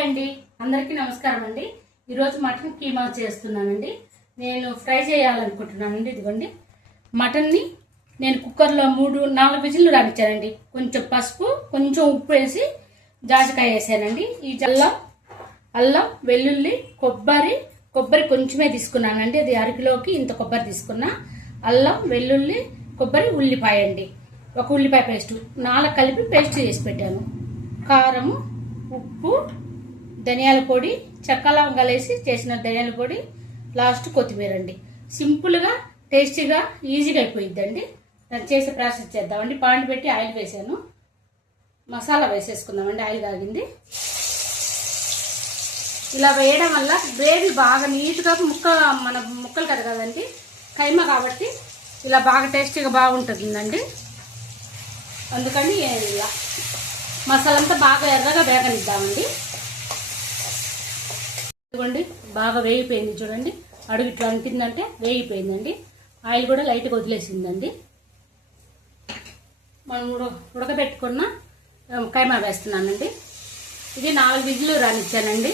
Hi అండి, అందరికీ నమస్కారం అండి. ఈరోజు మటన్ కీమా చేస్తున్నానండి. నేను ఫ్రై చేయాలనుకుంటున్నానండి. ఇదిగోండి మటన్ని నేను కుక్కర్లో 3-4 విజిల్లు రానిచ్చానండి. కొంచెం పసుపు, కొంచెం ఉప్పు వేసి జాజికాయ వేసానండి. ఈ అల్లం, వెల్లుల్లి, కొబ్బరి కొంచెమే తీసుకున్నానండి. అది అరకిలోకి ఇంత కొబ్బరి తీసుకున్నా. అల్లం, వెల్లుల్లి, కొబ్బరి, ఉల్లిపాయ అండి. ఒక ఉల్లిపాయ పేస్ట్ 4 కలిపి పేస్ట్ చేసి పెట్టాను. కారము, ఉప్పు, ధనియాల పొడి, చెక్క లవంగాలు వేసి చేసిన ధనియాల పొడి, లాస్ట్ కొత్తిమీర అండి. సింపుల్గా, టేస్టీగా, ఈజీగా అయిపోయిద్దండి. దాన్ని చేసే ప్రాసెస్ చేద్దామండి. పాండు పెట్టి ఆయిల్ వేసాను. మసాలా వేసేసుకుందామండి. ఆయిల్ కాగింది. ఇలా వేయడం వల్ల గ్రేవీ బాగా నీట్గా మన ముక్కలు కదగదండి. కైమా కాబట్టి ఇలా బాగా టేస్టీగా బాగుంటుందండి. అందుకని ఇలా మసాలా అంతా బాగా ఎర్రగా వేగనిద్దామండి. ఇదిగోండి బాగా వేగిపోయింది చూడండి. అడుగు ఇట్లా అంటిందంటే వేగిపోయిందండి. ఆయిల్ కూడా లైట్గా వదిలేసిందండి. మనం ఉడకబెట్టుకున్న కైమా వేస్తున్నానండి. ఇది 4 విజిల్లు రానిచ్చానండి.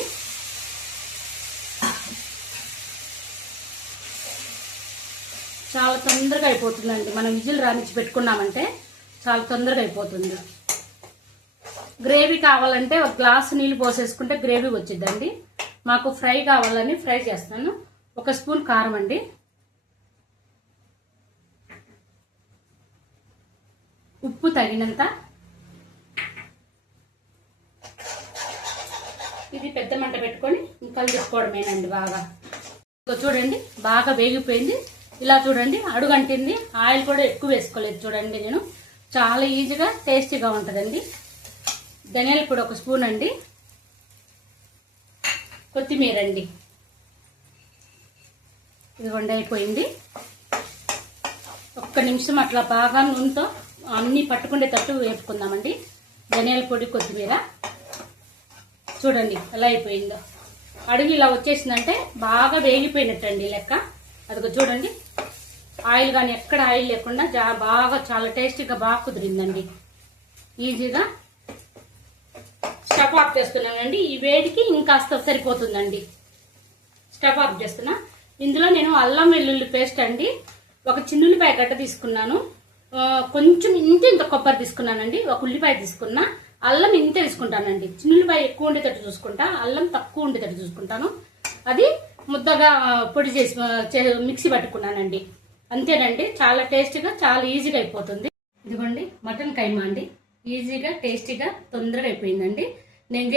చాలా తొందరగా అయిపోతుందండి. మనం విజిల్ రానిచ్చి పెట్టుకున్నామంటే చాలా తొందరగా అయిపోతుంది. గ్రేవీ కావాలంటే 1 గ్లాసు నీళ్ళు పోసేసుకుంటే గ్రేవీ వచ్చిద్దండి. మాకు ఫ్రై కావాలని ఫ్రై చేస్తాను. 1 స్పూన్ కారం అండి, ఉప్పు తగినంత. ఇది పెద్ద మంట పెట్టుకొని కలుపుకోవడమేనండి. బాగా చూడండి బాగా వేగిపోయింది. ఇలా చూడండి అడుగంటింది. ఆయిల్ కూడా ఎక్కువ వేసుకోలేదు చూడండి. నేను చాలా ఈజీగా టేస్టీగా ఉంటుందండి. ధనియాల పొడి 1 స్పూన్ అండి, కొత్తిమీర అండి. ఇదిగోండి అయిపోయింది. 1 నిమిషం అట్లా బాగా నూనెతో అన్నీ పట్టుకునేటట్టు వేపుకుందామండి. ధనియాల పొడి, కొత్తిమీర చూడండి ఎలా అయిపోయిందో. అడుగు ఇలా వచ్చేసిందంటే బాగా వేగిపోయినట్టండి లెక్క. అదిగో చూడండి ఆయిల్ కానీ ఎక్కడ ఆయిల్ లేకుండా బాగా చాలా టేస్టీగా బాగా కుదిరిందండి. ఈజీగా స్టవ్ ఆఫ్ చేస్తున్నానండి. ఈ వేడికి ఇంకాస్త సరిపోతుందండి. స్టవ్ ఆఫ్ చేస్తున్నా. ఇందులో నేను అల్లం వెల్లుల్లి పేస్ట్ అండి 1 చిన్నుల్లిపాయ గడ్డ తీసుకున్నాను. కొంచెం ఇంత కొబ్బరి తీసుకున్నానండి. 1 ఉల్లిపాయ తీసుకున్నా. అల్లం ఇంతే తీసుకుంటానండి. చిన్నుల్లిపాయ ఎక్కువ ఉండేటట్టు చూసుకుంటా, అల్లం తక్కువ ఉండేటట్టు చూసుకుంటాను. అది ముద్దగా పొడి చేసి మిక్సీ పట్టుకున్నానండి. అంతేనండి. చాలా టేస్టీగా, చాలా ఈజీగా అయిపోతుంది. ఇదిగోండి మటన్ కైమా అండి. ఈజీగా, టేస్టీగా, తొందరగా అయిపోయిందండి. నేను